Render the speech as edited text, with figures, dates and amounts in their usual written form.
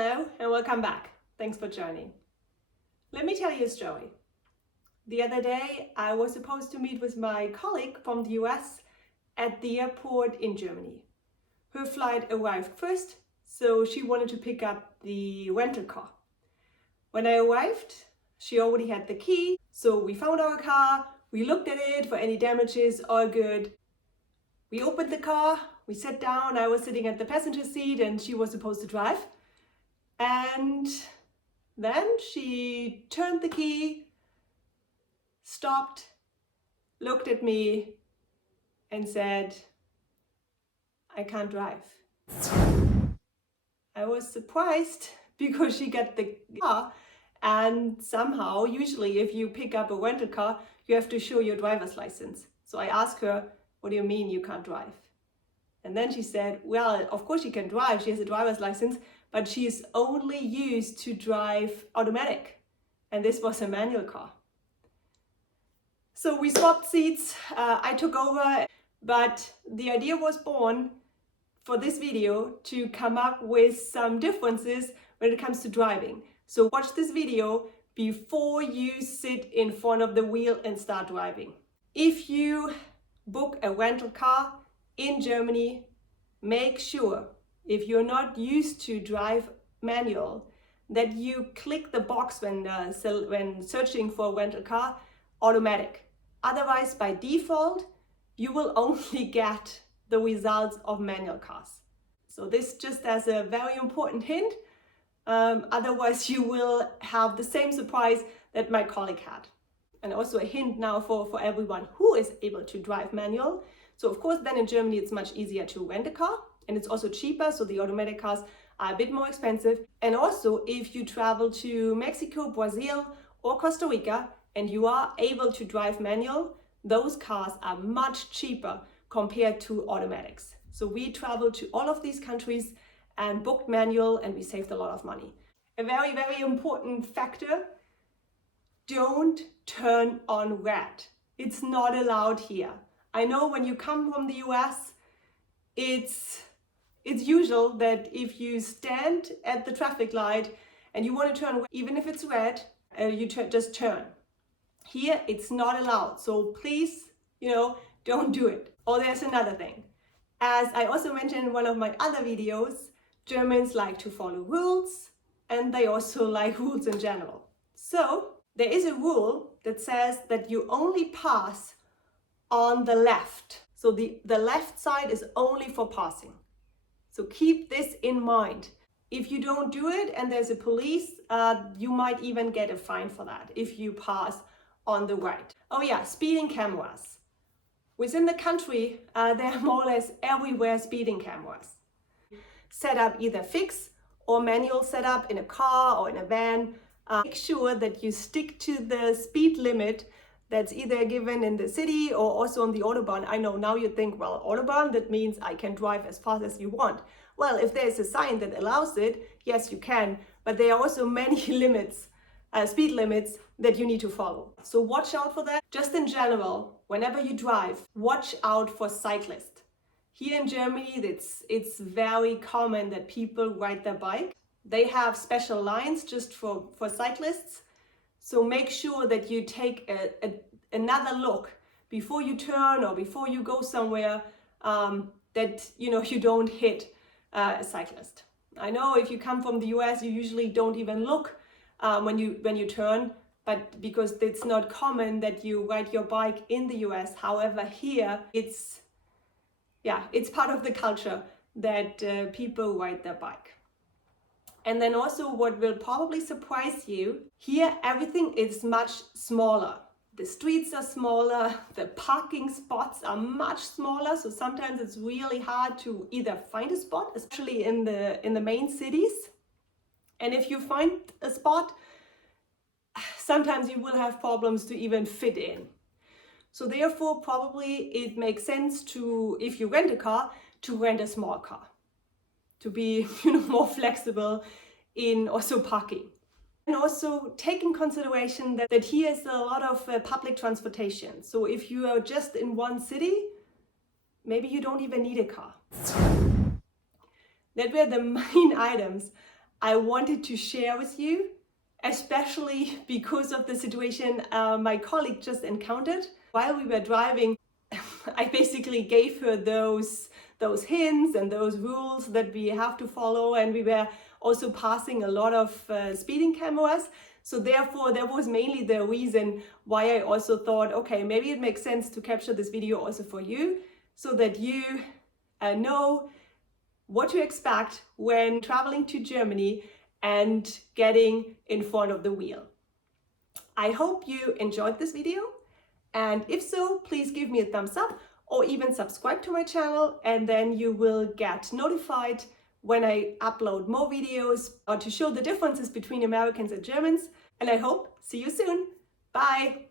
Hello and welcome back. Thanks for joining. Let me tell you a story. The other day I was supposed to meet with my colleague from the US at the airport in Germany. Her flight arrived first, so she wanted to pick up the rental car. When I arrived, she already had the key, so we found our car, we looked at it for any damages, all good. We opened the car, we sat down, I was sitting at the passenger seat and she was supposed to drive. And then she turned the key, stopped, looked at me and said, "I can't drive." I was surprised because she got the car, and somehow, usually if you pick up a rental car, you have to show your driver's license. So I asked her, "What do you mean you can't drive?" And then she said, well, of course she can drive, she has a driver's license, but she is only used to drive automatic. And this was a manual car. So we swapped seats, I took over, but the idea was born for this video to come up with some differences when it comes to driving. So watch this video before you sit in front of the wheel and start driving. If you book a rental car in Germany, make sure, if you're not used to drive manual, that you click the box when searching for a rental car, automatic. Otherwise, by default, you will only get the results of manual cars. So this just as a very important hint. Otherwise, you will have the same surprise that my colleague had. And also a hint now for everyone who is able to drive manual. So of course, then in Germany, it's much easier to rent a car and it's also cheaper. So the automatic cars are a bit more expensive. And also if you travel to Mexico, Brazil or Costa Rica and you are able to drive manual, those cars are much cheaper compared to automatics. So we traveled to all of these countries and booked manual and we saved a lot of money. A very, very important factor, don't turn on red. It's not allowed here. I know when you come from the US, it's usual that if you stand at the traffic light and you want to turn, even if it's red, you just turn. Here, it's not allowed. So please, don't do it. Or there's another thing. As I also mentioned in one of my other videos, Germans like to follow rules and they also like rules in general. So there is a rule that says that you only pass on the left. So the left side is only for passing. So keep this in mind. If you don't do it and there's a police, you might even get a fine for that if you pass on the right. Oh yeah, speeding cameras. Within the country, there are more or less everywhere speeding cameras. Set up either fixed or manual setup in a car or in a van. Make sure that you stick to the speed limit that's either given in the city or also on the Autobahn. I know now you think, well, Autobahn, that means I can drive as fast as you want. Well, if there's a sign that allows it, yes, you can, but there are also many limits, speed limits that you need to follow. So watch out for that. Just in general, whenever you drive, watch out for cyclists. Here in Germany, it's very common that people ride their bike. They have special lines just for cyclists. So make sure that you take another look before you turn or before you go somewhere, that you don't hit a cyclist. I know if you come from the US, you usually don't even look when you turn, but because it's not common that you ride your bike in the US. However, here it's part of the culture that people ride their bike. And then also what will probably surprise you, here everything is much smaller. The streets are smaller, the parking spots are much smaller, so sometimes it's really hard to either find a spot, especially in the main cities. And if you find a spot, sometimes you will have problems to even fit in. So therefore, probably it makes sense to, if you rent a car, to rent a small car, to be more flexible in also parking. And also take in consideration that here is a lot of public transportation. So if you are just in one city, maybe you don't even need a car. That were the main items I wanted to share with you, especially because of the situation my colleague just encountered. While we were driving, I basically gave her those hints and those rules that we have to follow, and we were also passing a lot of speeding cameras. So therefore, that was mainly the reason why I also thought, okay, maybe it makes sense to capture this video also for you, so that you know what to expect when traveling to Germany and getting in front of the wheel. I hope you enjoyed this video, and if so, please give me a thumbs up or even subscribe to my channel, and then you will get notified when I upload more videos or to show the differences between Americans and Germans. And I hope see you soon. Bye!